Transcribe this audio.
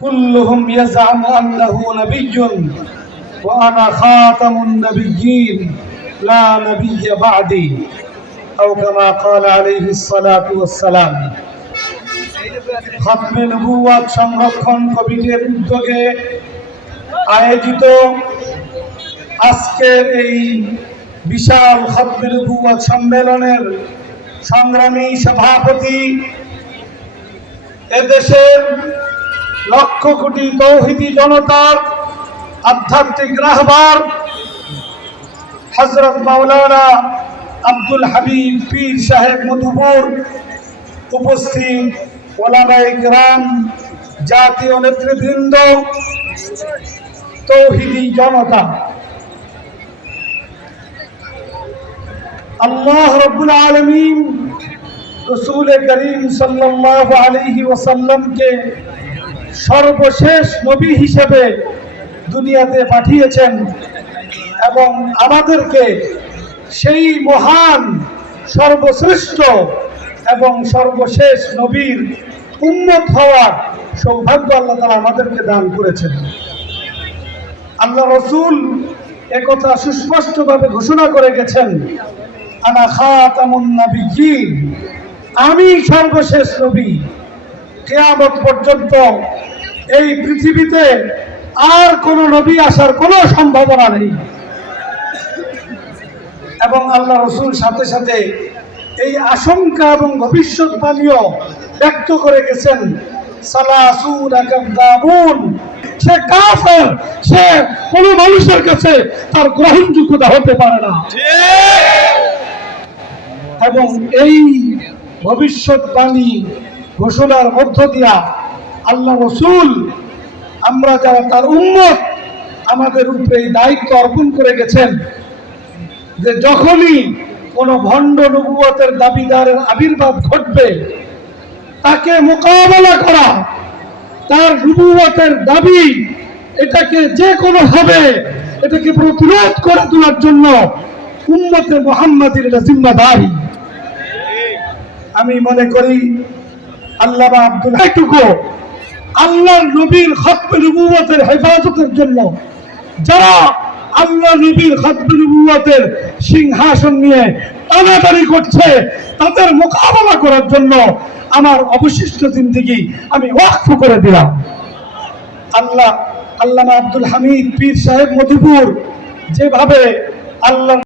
كلهم يزعم أنه نبي وأنا خاتم النبيين لا نبي بعدي أو كما قال عليه الصلاة والسلام। খতমে নবুয়ত সংরক্ষণ কমিটির উদ্যোগে আয়োজিত আজকের এই বিশাল খতমে নবুয়ত সম্মেলনের সংগ্রামী সভাপতি, এদেশের লক্ষ কোটি তৌহিদি জনতার আধ্যাত্মিক রাহবার হযরত মাওলানা আব্দুল হাবিব পীর সাহেব মধুপুর, উপস্থিত ওলামায়ে কিরাম, জাতীয় নেতৃবৃন্দ, তৌহিদি জনতা, আল্লাহ রাব্বুল আলামিন রাসূল করিম সাল্লাল্লাহু আলাইহি ওয়াসাল্লামকে সর্বশেষ নবী হিসেবে দুনিয়াতে পাঠিয়েছেন এবং আমাদেরকে সেই মহান সর্বশ্রেষ্ঠ এবং সর্বশেষ নবীর উম্মত হওয়ার সৌভাগ্য আল্লাহ তাআলা আমাদেরকে দান করেছেন। আল্লাহ রাসূল একথা সুস্পষ্টভাবে ঘোষণা করে গেছেন, আনা খাতামুন নাবিয়্যিন, আমি সর্বশেষ নবী। কিয়ামত পর্যন্ত এই পৃথিবীতে আর কোন নবী আসার কোনো সম্ভাবনা নেই। এবং আল্লাহ রাসূল সাথে সাথে এই আশঙ্কা এবং ভবিষ্যৎবাণীও ব্যক্ত করে গেছেন, সালাসুনা কাযাবুন, সে কাফের, সে কোনো মানুষের কাছে তার গ্রহণযোগ্যতা হতে পারে না। এবং এই ভবিষ্যৎবাণী ঘোষণার মধ্য দিয়া আল্লাহ রাসূল, আমরা যারা তার উম্মত, আমাদের উপরে এই দায়িত্ব অর্পণ করে গেছেন যে যখনই কোন ভণ্ড নবুয়তের দাবিদারের আবির্ভাব ঘটবে, তাকে মোকাবেলা করা, তার নবুয়তের দাবি এটাকে যে কোনো ভাবে এটাকে প্রতিরোধ করে তোলার জন্য উম্মতে মুহাম্মাদীর জিম্মাদারি। আমি মনে করি আল্লামা আব্দুল হাইটুকু আল্লাহর নবীর খতমে নবুয়তের হেফাজতের জন্য, যারা আল্লাহ নবীর খতমে নবুয়তের সিংহাসন নিয়ে টানাটানি করছে, তাদের মোকাবেলা করার জন্য আমার অবশিষ্ট জিন্দেগি আমি ওয়াকফ করে দিলাম। আল্লামা আব্দুল হামিদ পীর সাহেব মধুপুর যেভাবে আল্লাহ